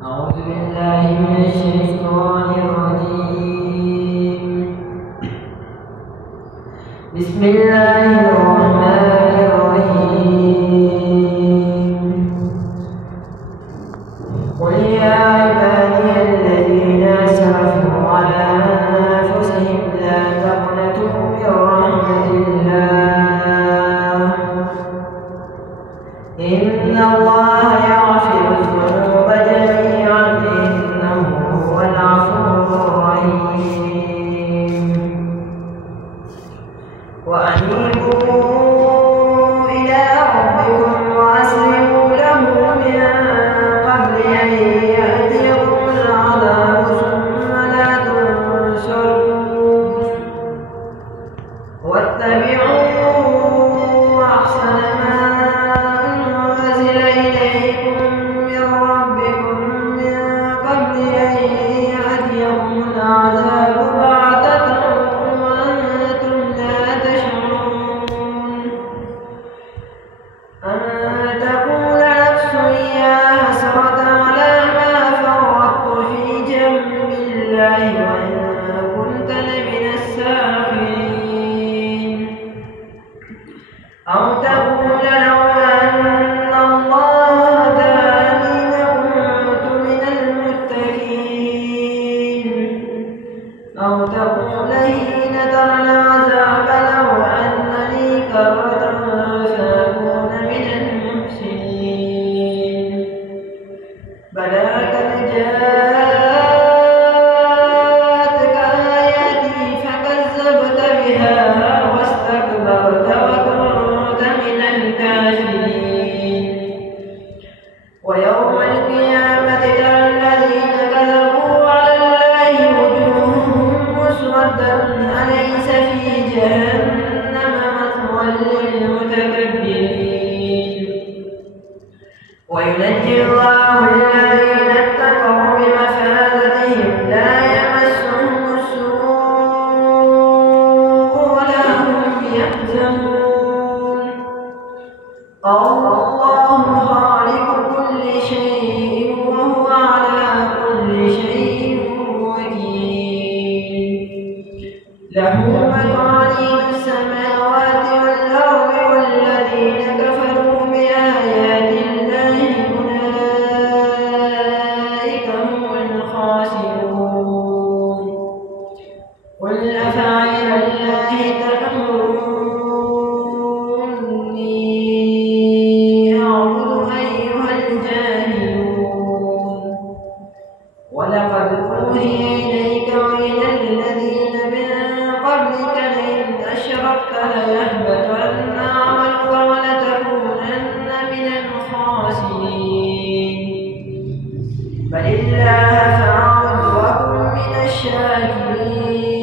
أعوذ بالله من الشيطان الرجيم. بسم الله الرحمن الرحيم. قل يا عبادي الذين أسرفوا على أنفسهم لا تقنطوا من رحمة الله إن الله يغفر الذنوب جميعا إنه هو الغفور الرحيم. وأنيبوا إلى ربكم وأسلموا له من قبل أن يأتيكم العذاب ثم لا تنصرون. واتبعوا أحسن ما أنزل إليكم من ربكم من قبل أن يأتيكم العذاب بغتة وأنتم لا تشعرون. أن تقول نفس يا حسرة على ما فرطت في جنب الله وإن كنت لمن الساخرين. أو تقول لو أن الله هداني لكنت من المتقين. أو تقول حين ترى العذاب لو أن لي كرة فأكون من المحسنين. بلى قد جاءتك آياتي فكذبت بها واستكبرت وكنت من الكافرين. ويوم القيامة ترى الذين كذبوا على الله وجوههم مسودة أليس في جهنم مثوى للمتكبرين. وينجي الله الذين اتقوا بمفازتهم لا يمسهم السوء ولا هم يحزنون. الله خالق كل شيء وهو على كل شيء وكيل. له مقاليد السماوات والأرض والذين كفروا بآيات الله أولئك هم الخاسرون. قل أفغير الله تأمروني أعبد أيها الجاهلون. ولقد أوحي إليك وإلى الذين من قبلك لئن أشركت ليحبطن عملك ولتكونن من الخاسرين. بل الله فاعبد وكن من الشاكرين.